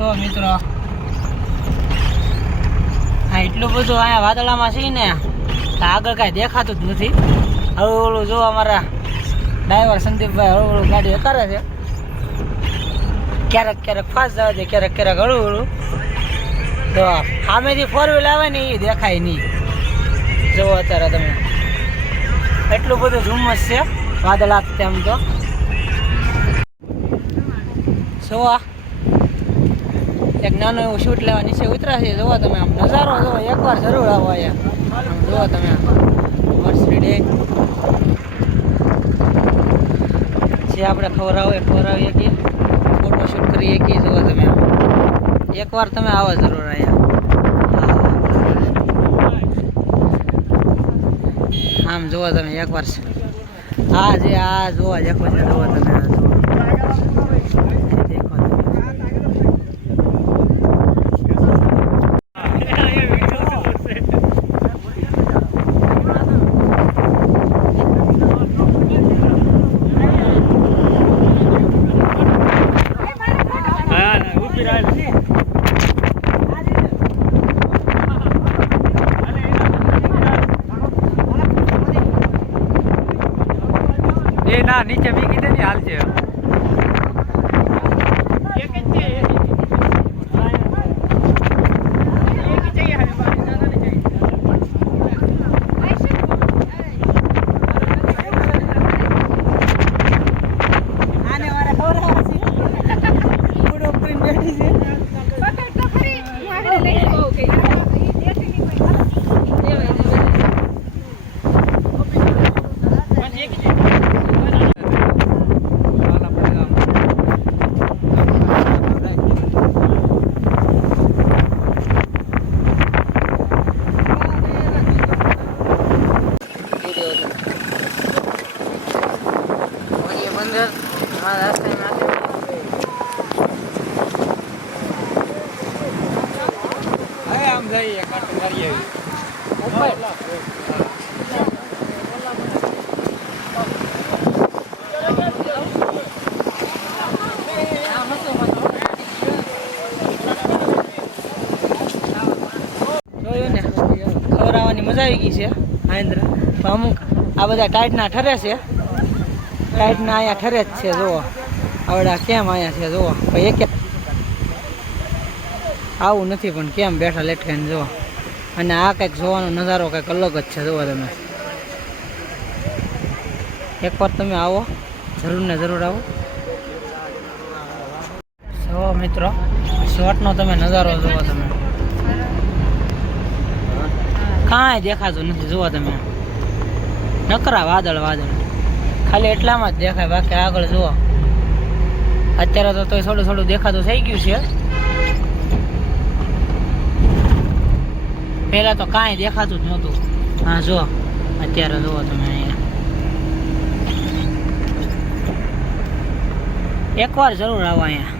જો મિત્રો. હા એટલું બધું અહીંયા વાદળામાં છે ને આગળ કાંઈ દેખાતું જ નથી. હળવું હળવું જો અમારા ડ્રાઈવર સંદીપભાઈ હળવું ગાડી કરે છે. ક્યારેક ક્યારેક ફાસ્ટ જવા દે, ક્યારેક ક્યારેક હળવું હળવું તો સામેથી ફોર વ્હીલ આવે ને એ દેખાય નહીં. જુઓ અત્યારે તમે. એટલું બધું ઝુમ્મસ છે વાદળ આપતે આમ તો. જોવા એક નાનો એવું શૂટ લેવા નીચે ઉતરા છે, જોવો તમે આમ નજારો, જોવો, એકવાર જરૂર આવો અહીંયા. આમ જોવો તમે વર્ષી ડે જે આપણે ખવડાવો એ ખવડાવીએ કે ફોટો શૂટ કરીએ કે જોવો તમે એકવાર તમે આવો જરૂર અહીંયા. આમ જોવો તમે એકવાર. આ જે આ જોવા જેકો છે જોવો તમે આ જોવો એ દેખો તમે એ ના નીચે મીકી દે ને હાલ છે. જઈએ કાંટો મારી આવી ખવડાવવાની મજા આવી ગઈ છે, મહેન્દ્ર. અમુક આ બધા ટાઈટના ઠરે છે. ટાઈટના અહીંયા ઠરે જ છે, જુઓ. આવડા કેમ અહીંયા છે, જુઓ. ભાઈ, એક આવું નથી, પણ કેમ બેઠા લેટકાઈને જુઓ. અને આ કંઈક જોવાનો નજારો કંઈક અલગ જ છે, જુઓ તમે. એકવાર તમે આવો, જરૂર ને જરૂર આવો. જુઓ મિત્રો શોર્ટનો તમે નજારો જુઓ તમે. કાંઈ દેખાતું નથી, જુઓ તમે. નકરા વાદળ વાદળ. ખાલી એટલામાં જ દેખાય, બાકી આગળ જુઓ. અત્યારે તો તોય થોડું થોડું દેખાતું થઈ ગયું છે. પહેલાં તો કાંઈ દેખાતું જ નહોતું. હા જો અત્યારે જુઓ તમે અહીંયા. એકવાર જરૂર આવો અહીંયા.